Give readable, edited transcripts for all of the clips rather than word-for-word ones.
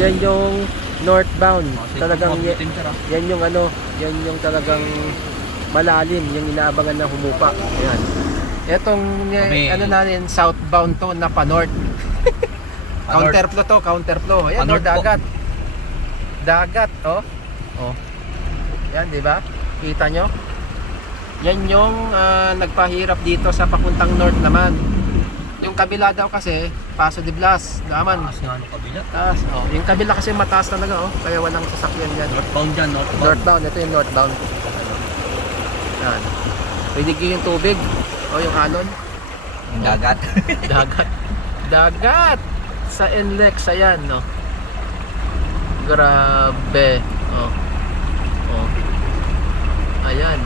yan yung northbound. Talagang Mabutin, sir, ah. yan yung ano, yan yung talagang malalim, yung inaabangan na humupa. Ayan. Etong ano natin, southbound to na pa-north. Counterflow to, counterflow. Ayan, oh, dagat. Dagat, oh. Oh. Yan, di ba? Kita nyo? Yan yung nagpahirap dito sa papuntang north naman. Yung kabila daw kasi, Paso de Blas, naman. Taas nga ng kabila. Taas, oh. Yung kabila kasi mataas talaga, oh. Kaya walang sasakyan yan. Northbound dyan, northbound. Northbound, ito yung northbound. Yan. Pwede yung tubig. O, yung alon. Yung dagat. Dagat. Dagat! Sa NLEX, ayan, no? Grabe. Oh. Oh. Ayan.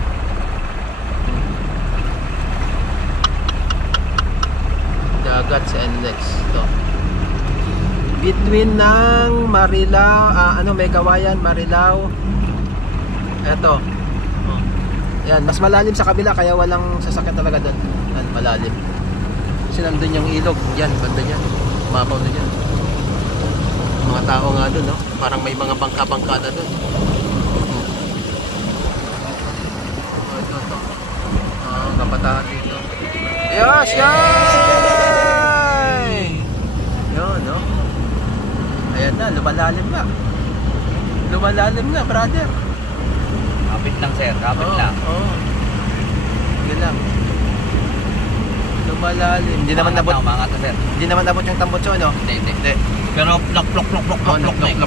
Dagat sa NLEX. Ito. Between ng Marilao, may Kawayan, Marilao. Eto. Oh. Ayan, mas malalim sa kabila kaya walang sasakyan talaga doon. Ayan, malalim. Kasi nandun yung ilog. Yan, banda niya. Mabaw na dyan. Mga tao nga doon, no? Parang may mga bangka-bangka na doon. Ito. Kabataan dito. Yes! Yay! Yun, no? Ayan na, lumalalim na. Lumalalim na, brother. Kapit lang, sir. Kapit lang. Oo. Yun lang. Lumalalim. Hindi naman nabot. Umangat na, sir. Hindi naman nabot yung tambutso, no? Hindi. Pero plok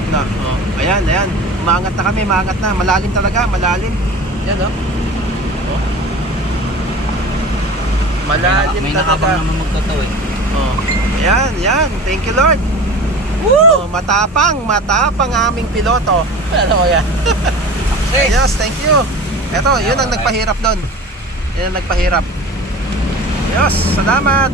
Na. Oh. Ayan. Umangat na kami, umangat na. Malalim talaga, malalim. Yan, no? Oh. Malalim may talaga. nakabang naman magtatawid. Oh. Ayan. Thank you, Lord. Woo! Oh, matapang aming piloto. Ano yan? Yes, thank you. Ito, yun ang nagpahirap doon. Yun ang nagpahirap. Yes, salamat.